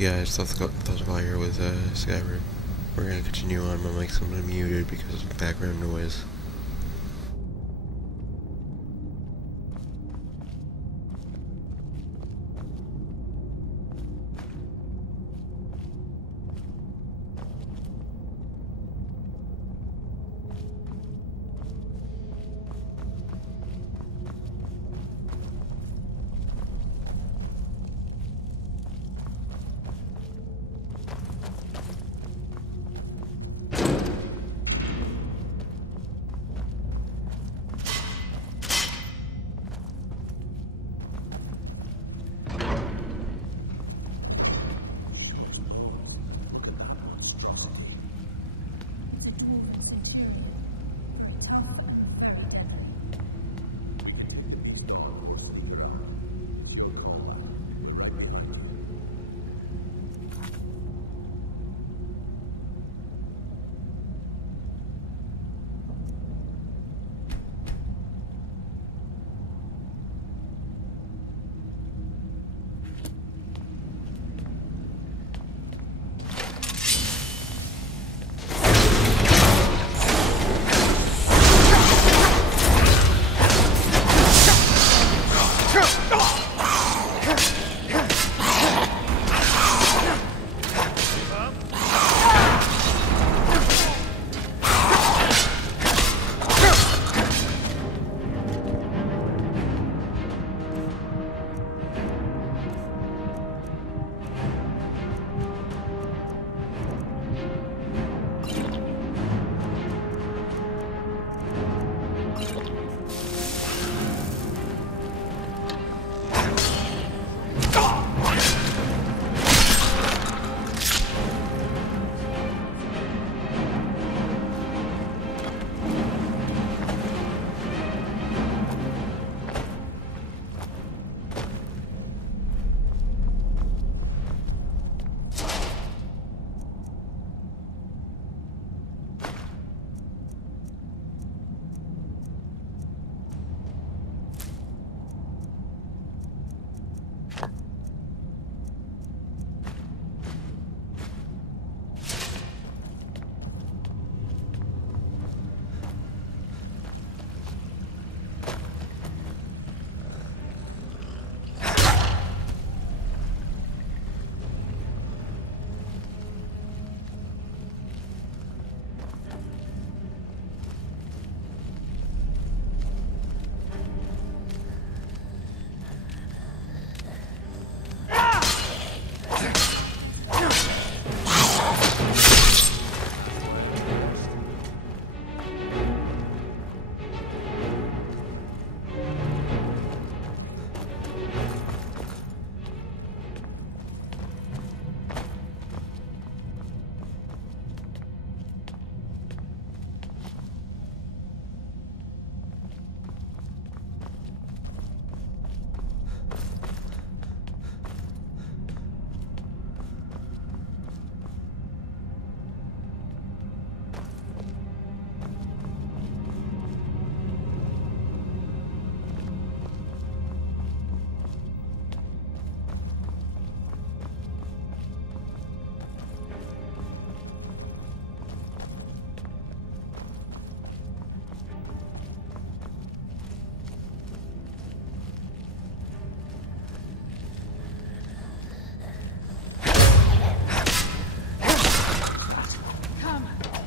Hey guys, thoughts about here with Skyrim. We're gonna continue on. My mic's muted because of background noise.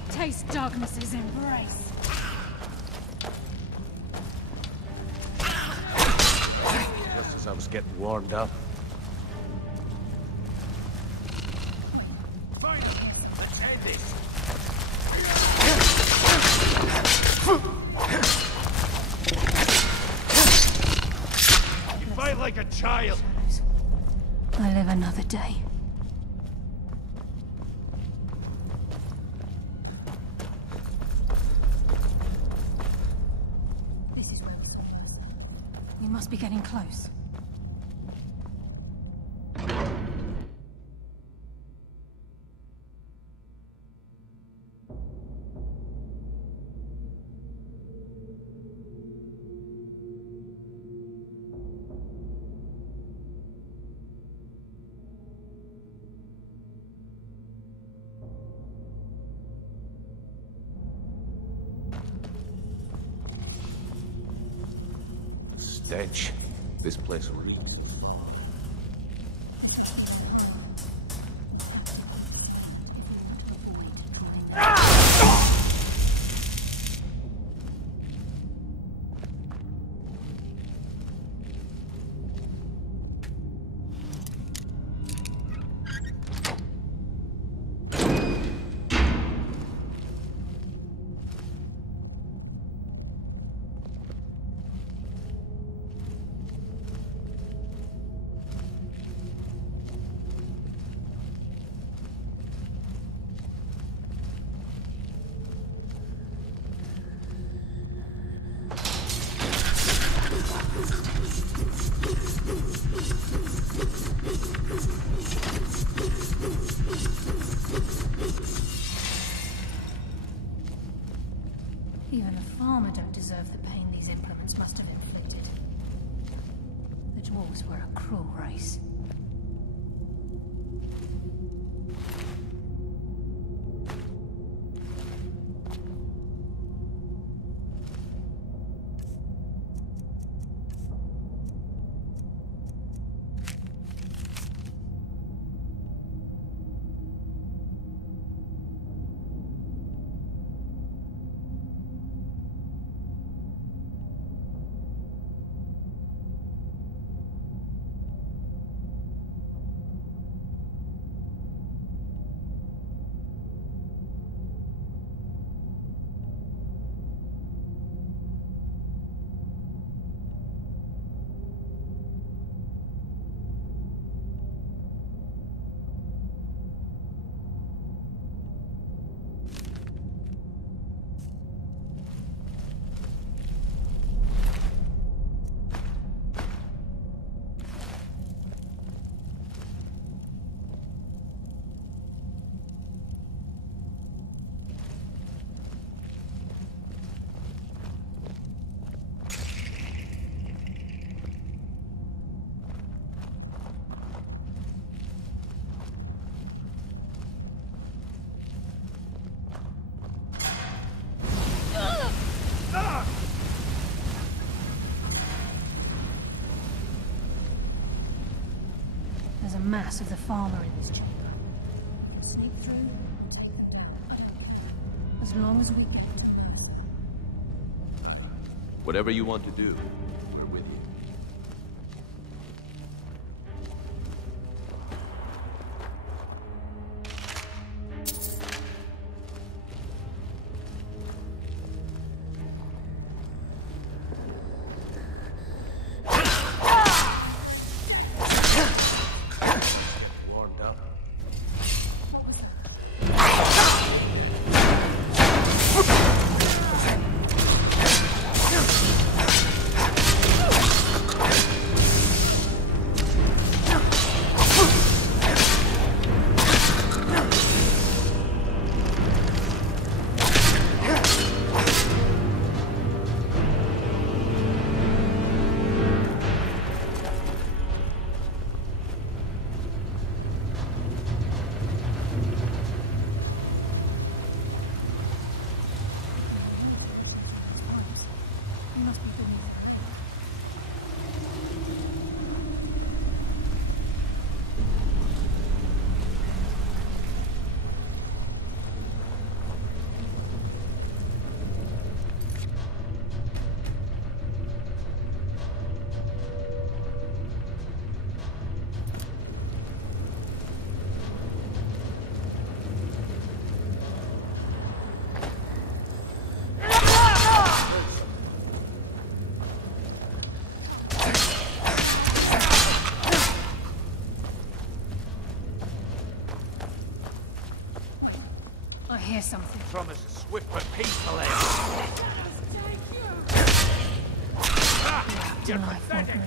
Taste darkness's embrace. Just as I was getting warmed up. Fine, let's end this. You fight like a child. I live another day. This is where the sun was. We must be getting close. stench. This place reeks as far. Even a farmer don't deserve the pain these implements must have inflicted. The dwarves were a cruel race. There's a mass of the farmer in this chamber. We can sneak through and take them down. As long as we... Whatever you want to do, we're with you. Warmed up. You must be doing that. I hear something. Promise swift but painful end. You're pathetic.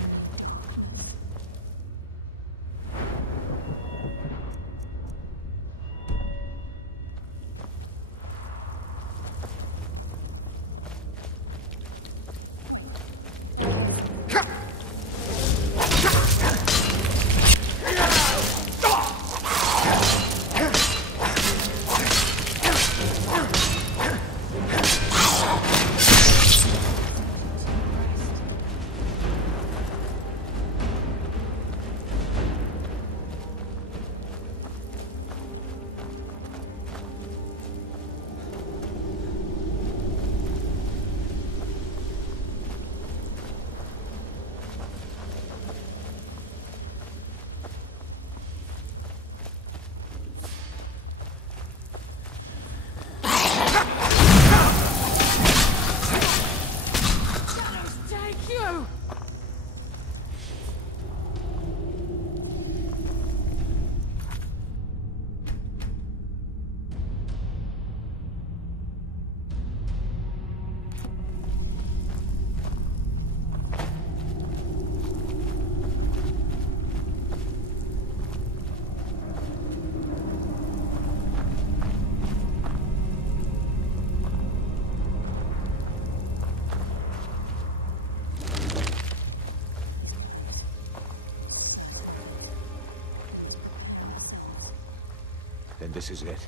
Then this is it.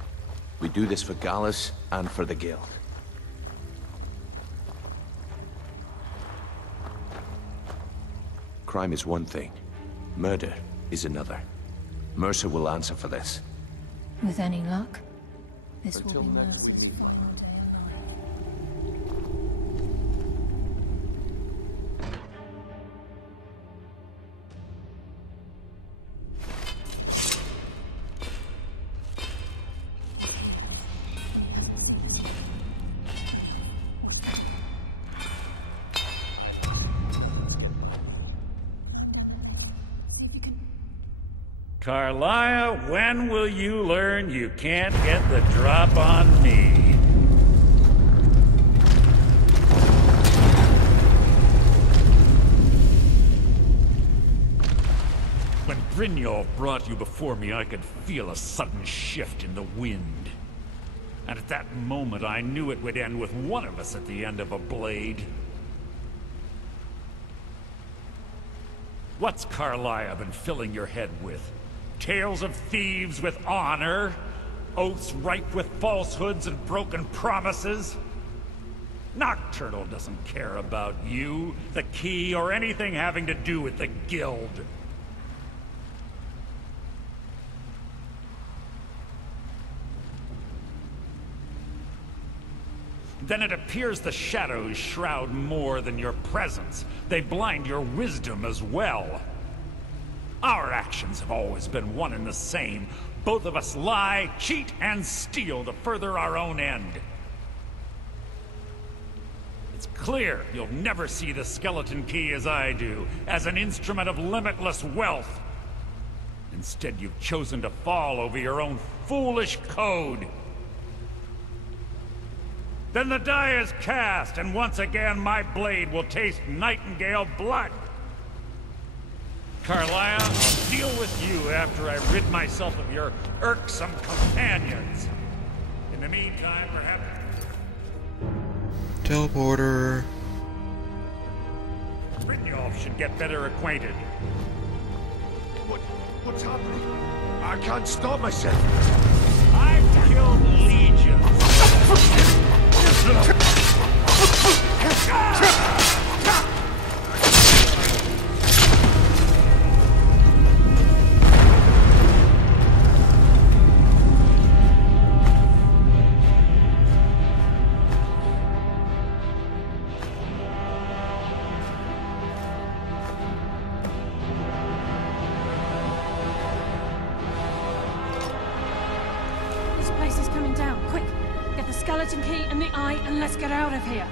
We do this for Gallus and for the Guild. Crime is one thing. Murder is another. Mercer will answer for this. With any luck, this Until will be then. Mercer's final day alive. See if you can. Carlia, when will you learn you can't get the drop on me? When Brynjolf brought you before me, I could feel a sudden shift in the wind. And at that moment, I knew it would end with one of us at the end of a blade. What's Carlia been filling your head with? Tales of thieves with honor? Oaths ripe with falsehoods and broken promises? Nocturnal doesn't care about you, the key, or anything having to do with the Guild. Then it appears the shadows shroud more than your presence. They blind your wisdom as well. Our actions have always been one and the same. Both of us lie, cheat, and steal to further our own end. It's clear you'll never see the skeleton key as I do, as an instrument of limitless wealth. Instead, you've chosen to fall over your own foolish code. Then the die is cast, and once again my blade will taste nightingale blood. Carlia, I'll deal with you after I rid myself of your irksome companions. In the meantime, perhaps... Teleporter. Brynjolf should get better acquainted. What's happening? I can't stop myself. I've killed legions. This place is coming down. Quick! Get the skeleton key and the eye and let's get out of here.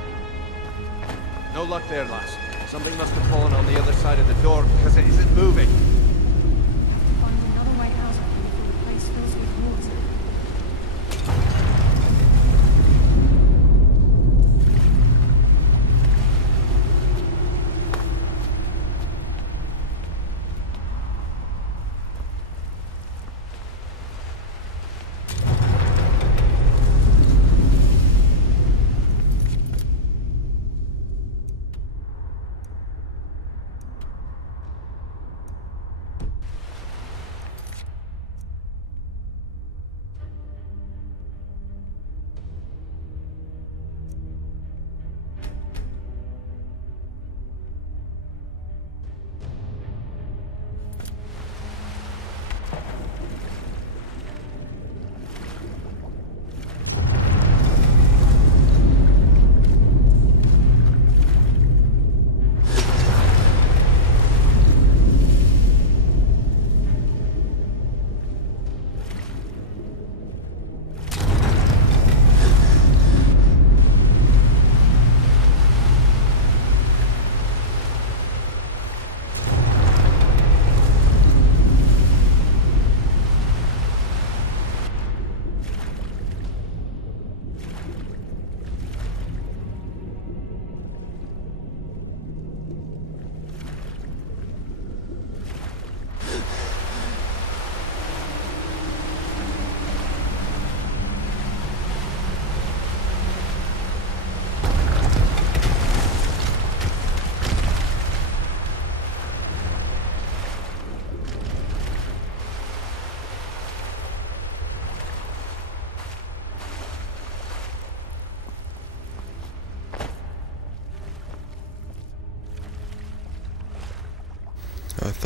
No luck there, lass. Something must have fallen on the other side of the door because it isn't moving. Find another way out of here before the place fills with water.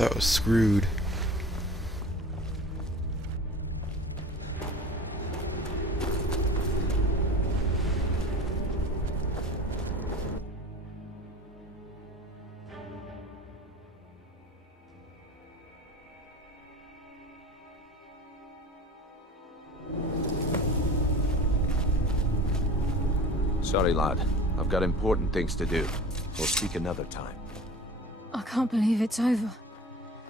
that was screwed. Sorry, lad. I've got important things to do. We'll speak another time. I can't believe it's over.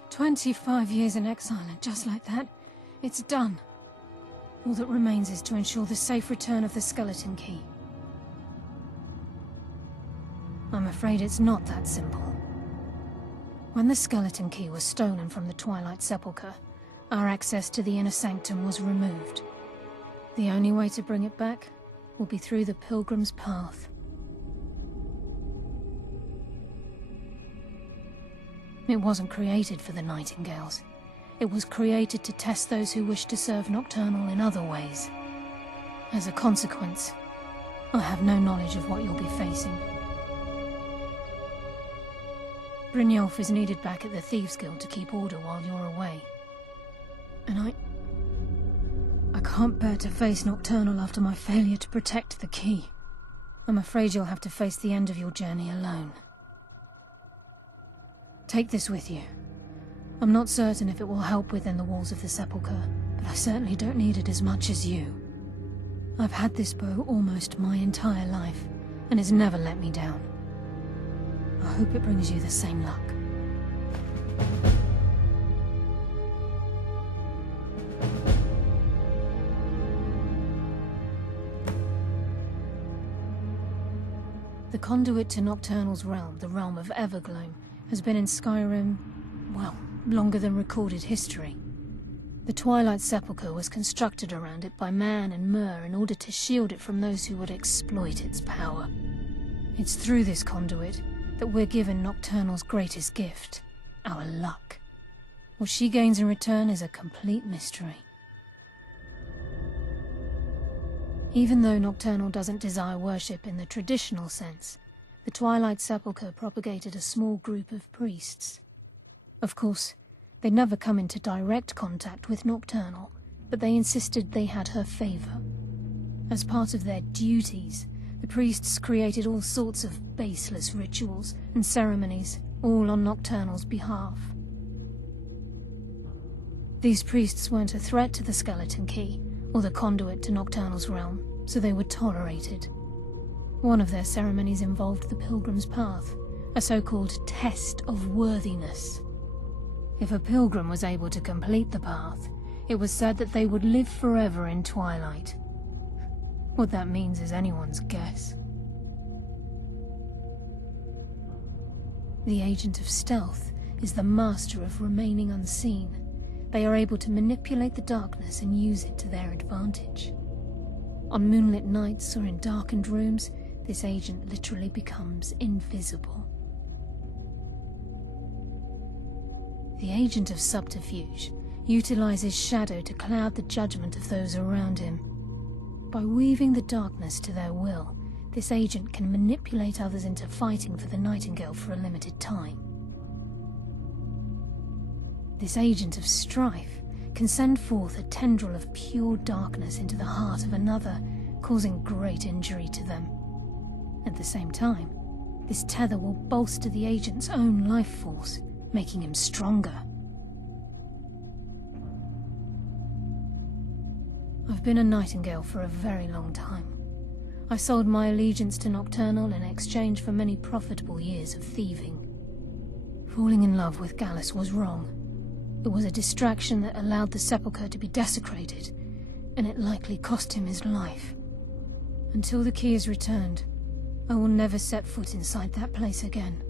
25 years in exile, and just like that, it's done. All that remains is to ensure the safe return of the skeleton key. I'm afraid it's not that simple. When the skeleton key was stolen from the Twilight Sepulchre, our access to the inner sanctum was removed. The only way to bring it back will be through the Pilgrim's Path. It wasn't created for the Nightingales. It was created to test those who wish to serve Nocturnal in other ways. As a consequence, I have no knowledge of what you'll be facing. Brynjolf is needed back at the Thieves' Guild to keep order while you're away. And I can't bear to face Nocturnal after my failure to protect the key. I'm afraid you'll have to face the end of your journey alone. Take this with you. I'm not certain if it will help within the walls of the Sepulchre, but I certainly don't need it as much as you. I've had this bow almost my entire life, and it's never let me down. I hope it brings you the same luck. The conduit to Nocturnal's realm, the realm of Evergloam, has been in Skyrim, well, longer than recorded history. The Twilight Sepulchre was constructed around it by man and Myr in order to shield it from those who would exploit its power. It's through this conduit that we're given Nocturnal's greatest gift, our luck. What she gains in return is a complete mystery. Even though Nocturnal doesn't desire worship in the traditional sense, the Twilight Sepulchre propagated a small group of priests. Of course, they'd never come into direct contact with Nocturnal, but they insisted they had her favor. As part of their duties, the priests created all sorts of baseless rituals and ceremonies, all on Nocturnal's behalf. These priests weren't a threat to the skeleton key, or the conduit to Nocturnal's realm, so they were tolerated. One of their ceremonies involved the Pilgrim's Path, a so-called test of worthiness. If a pilgrim was able to complete the path, it was said that they would live forever in Twilight. What that means is anyone's guess. The Agent of Stealth is the master of remaining unseen. They are able to manipulate the darkness and use it to their advantage. On moonlit nights or in darkened rooms, this agent literally becomes invisible. The Agent of Subterfuge utilizes shadow to cloud the judgment of those around him. By weaving the darkness to their will, this agent can manipulate others into fighting for the Nightingale for a limited time. This Agent of Strife can send forth a tendril of pure darkness into the heart of another, causing great injury to them. At the same time, this tether will bolster the agent's own life force, making him stronger. I've been a Nightingale for a very long time. I sold my allegiance to Nocturnal in exchange for many profitable years of thieving. Falling in love with Gallus was wrong. It was a distraction that allowed the Sepulchre to be desecrated, and it likely cost him his life. Until the key is returned, I will never set foot inside that place again.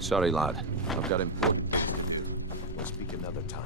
Sorry, lad. I've got important... We'll speak another time.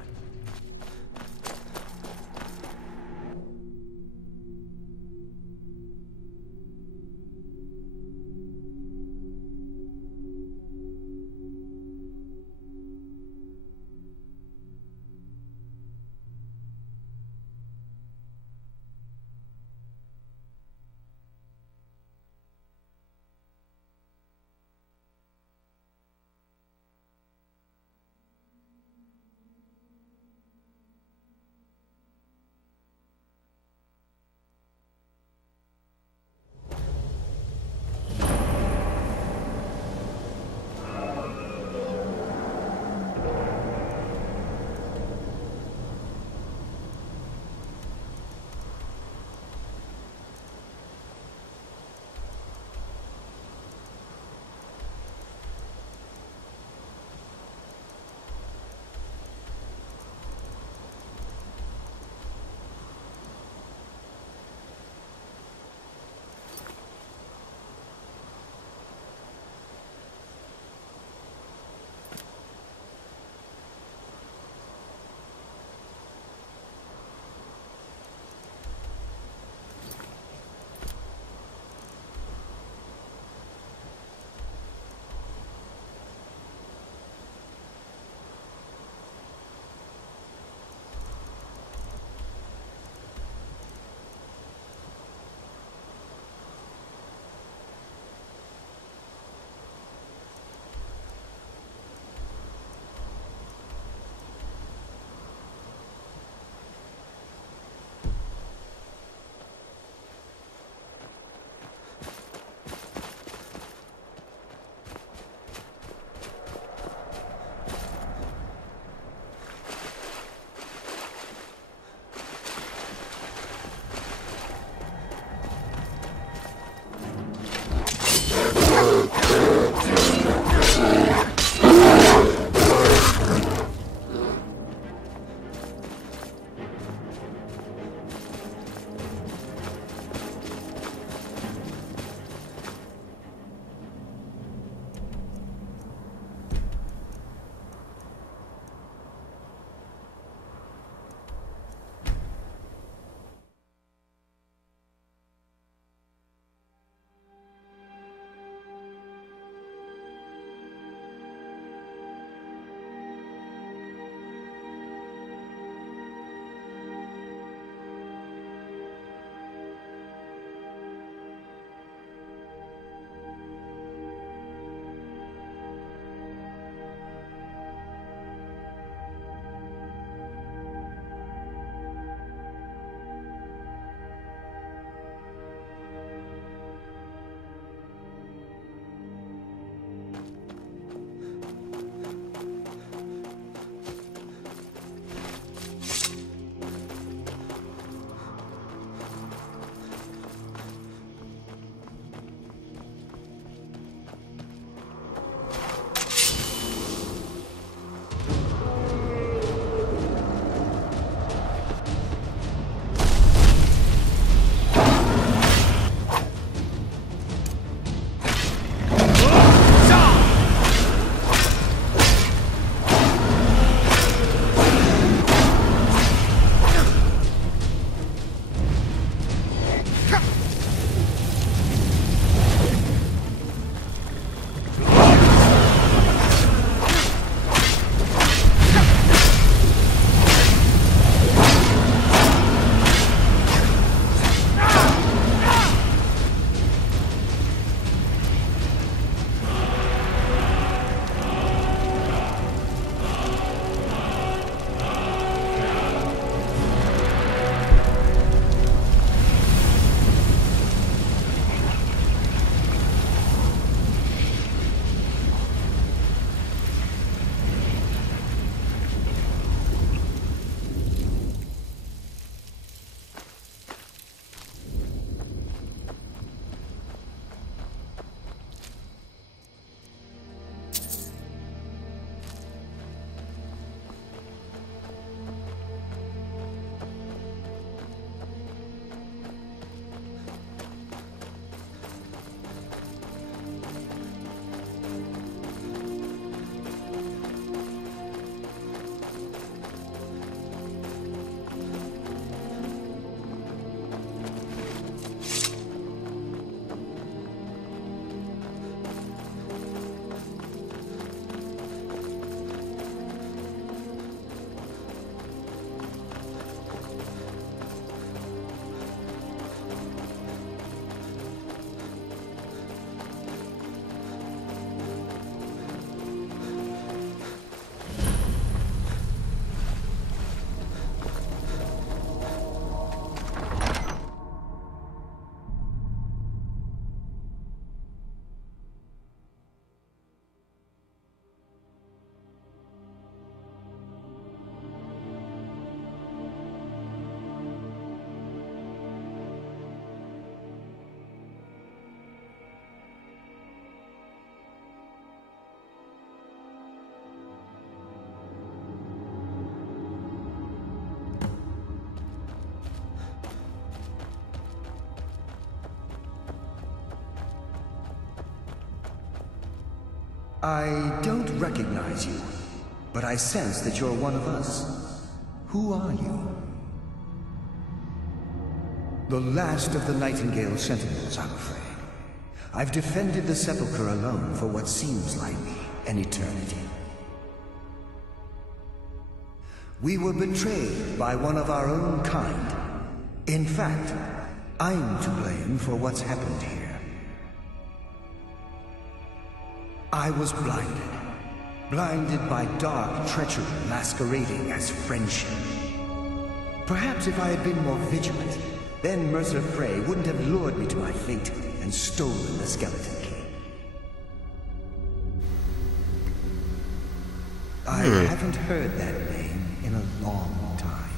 I don't recognize you, but I sense that you're one of us. Who are you? The last of the Nightingale Sentinels, I'm afraid. I've defended the Sepulchre alone for what seems like an eternity. We were betrayed by one of our own kind. In fact, I'm to blame for what's happened here. I was blinded by dark treachery masquerading as friendship. Perhaps if I had been more vigilant, then Mercer Frey wouldn't have lured me to my fate and stolen the skeleton key. I haven't heard that name in a long time.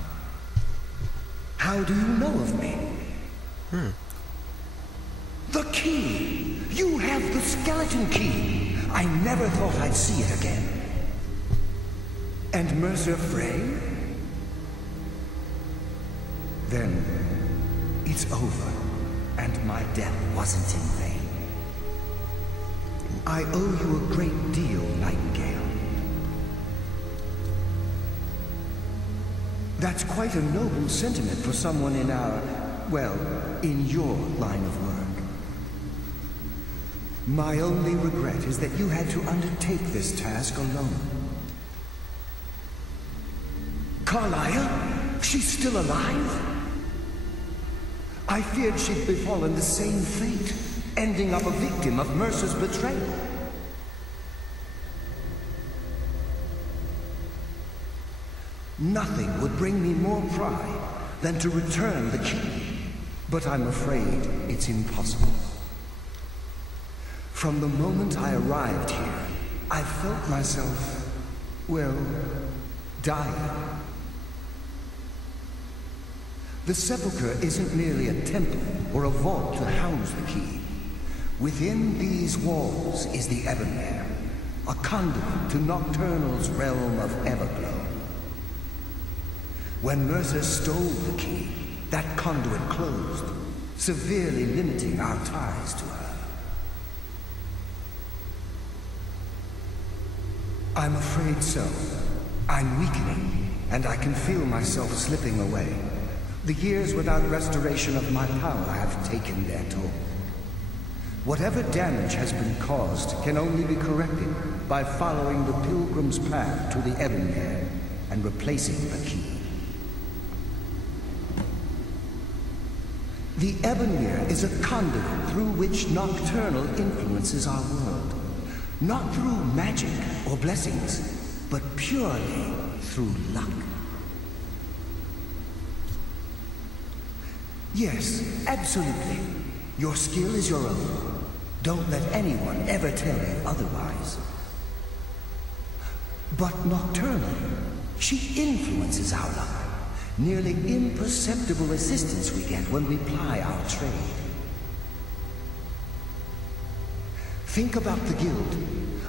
How do you know of me? The key! You have the skeleton key! I never thought I'd see it again. And Mercer Frey? Then it's over, and my death wasn't in vain. I owe you a great deal, Nightingale. That's quite a noble sentiment for someone in our, well, in your line of work. My only regret is that you had to undertake this task alone. Carlia? She's still alive? I feared she'd befallen the same fate, ending up a victim of Mercer's betrayal. Nothing would bring me more pride than to return the key, but I'm afraid it's impossible. From the moment I arrived here, I felt myself, well, dying. The Sepulchre isn't merely a temple or a vault to house the key. Within these walls is the Ebonmere, a conduit to Nocturnal's realm of Everglow. When Mercer stole the key, that conduit closed, severely limiting our ties to her. I'm afraid so. I'm weakening, and I can feel myself slipping away. The years without restoration of my power have taken their toll. Whatever damage has been caused can only be corrected by following the Pilgrim's path to the Ebonmere and replacing the key. The Ebonmere is a conduit through which Nocturnal influences our world. Not through magic or blessings, but purely through luck. Yes, absolutely. Your skill is your own. Don't let anyone ever tell you otherwise. But Nocturnal, she influences our luck. Nearly imperceptible assistance we get when we ply our trade. Think about the Guild,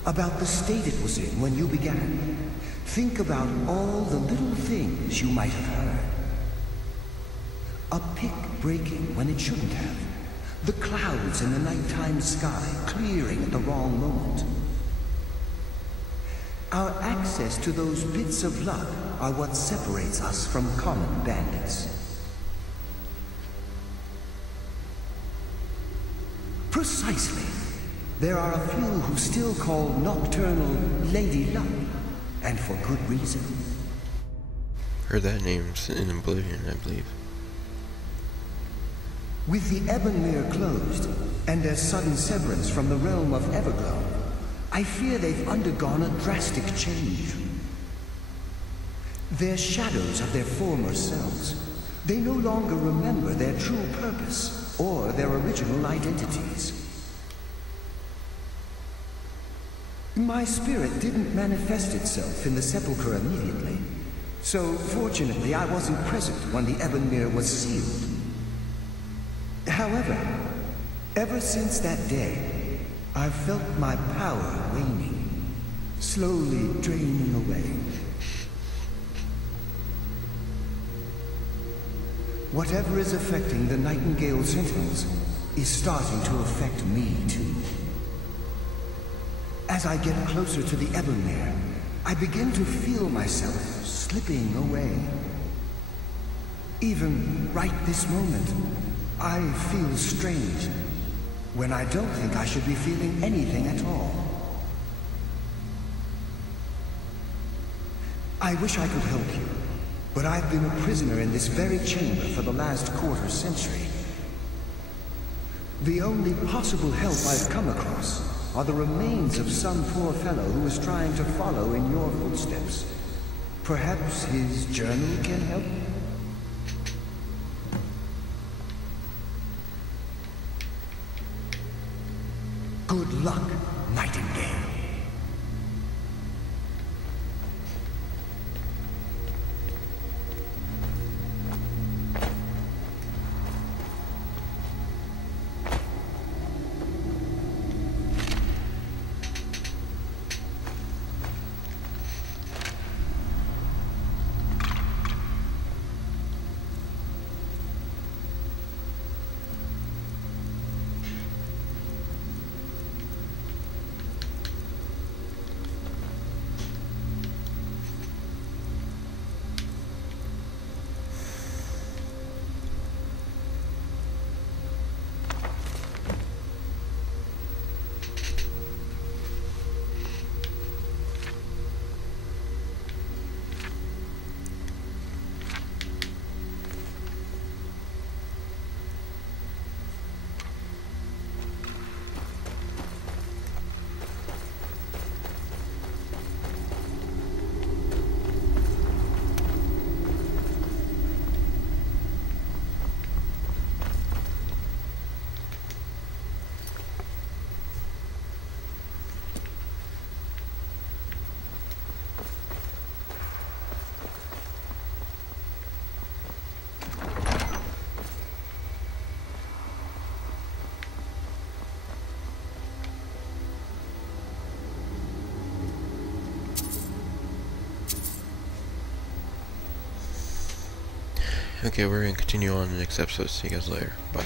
about the state it was in when you began. Think about all the little things you might have heard. A pick breaking when it shouldn't have. The clouds in the nighttime sky clearing at the wrong moment. Our access to those bits of luck are what separates us from common bandits. Precisely. There are a few who still call Nocturnal Lady Luck, and for good reason. Heard that name in Oblivion, I believe. With the Ebonmere closed, and their sudden severance from the realm of Everglow, I fear they've undergone a drastic change. They're shadows of their former selves. They no longer remember their true purpose, or their original identities. My spirit didn't manifest itself in the Sepulchre immediately, so fortunately I wasn't present when the Ebonmere was sealed. However, ever since that day, I've felt my power waning, slowly draining away. Whatever is affecting the Nightingale Sentinels is starting to affect me too. As I get closer to the Evermere, I begin to feel myself slipping away. Even right this moment, I feel strange, when I don't think I should be feeling anything at all. I wish I could help you, but I've been a prisoner in this very chamber for the last quarter century. The only possible help I've come across are the remains of some poor fellow who was trying to follow in your footsteps. Perhaps his journal can help? Good luck, Nightingale. Okay, we're gonna continue on in the next episode. See you guys later. Bye.